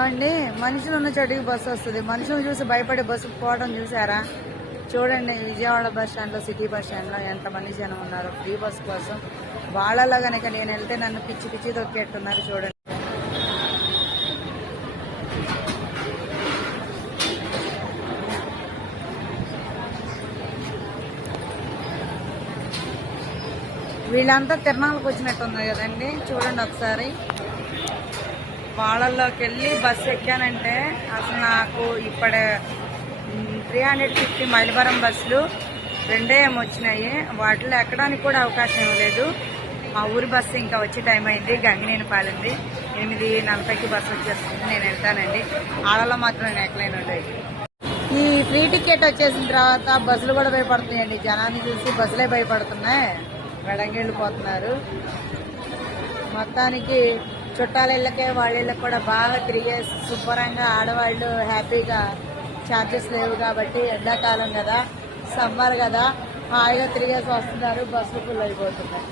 అవండి మనుషులు ఉన్న చోటికి బస్సు వస్తుంది. మనుషులు చూసి భయపడే బస్సు పోవడం చూసారా? చూడండి, విజయవాడ బస్ స్టాండ్లో, సిటీ బస్ స్టాండ్లో ఎంతమంది జనం ఉన్నారు ఫ్రీ బస్ కోసం. వాళ్ళలో కనుక నేను వెళ్తే నన్ను పిచ్చి పిచ్చి తొక్కేట్టున్నారు. చూడండి, వీళ్ళంతా తిరణాలకు వచ్చినట్టున్నారు కదండి. చూడండి ఒకసారి, వాళ్ళల్లోకి వెళ్ళి బస్సు ఎక్కానంటే అసలు నాకు ఇప్పుడు 350 మైలవరం బస్సులు రెండే వచ్చినాయి. వాటిలో ఎక్కడానికి కూడా అవకాశం ఇవ్వలేదు. మా ఊరి బస్సు ఇంకా వచ్చే టైం అయింది. గంగినేనిపాలింది 8:40కి బస్సు వచ్చేస్తుంది. నేను వెళ్తానండి. ఆడలో మాత్రం నేను ఎక్కలేనండి. ఈ ఫ్రీ టికెట్ వచ్చేసిన తర్వాత బస్సులు కూడా భయపడుతున్నాయండి. జనాన్ని చూసి బస్సులే భయపడుతున్నాయి, వెళ్ళిపోతున్నారు. మొత్తానికి చుట్టాలిళ్ళకే వాళ్ళకి కూడా బాగా తిరిగేసి శుభ్రంగా ఆడవాళ్ళు హ్యాపీగా, ఛార్జెస్ లేవు కాబట్టి, ఎండాకాలం కదా, సమ్మర్ కదా, హాయిగా తిరిగేసి వస్తున్నారు. బస్సులు ఫుల్ అయిపోతున్నాయి.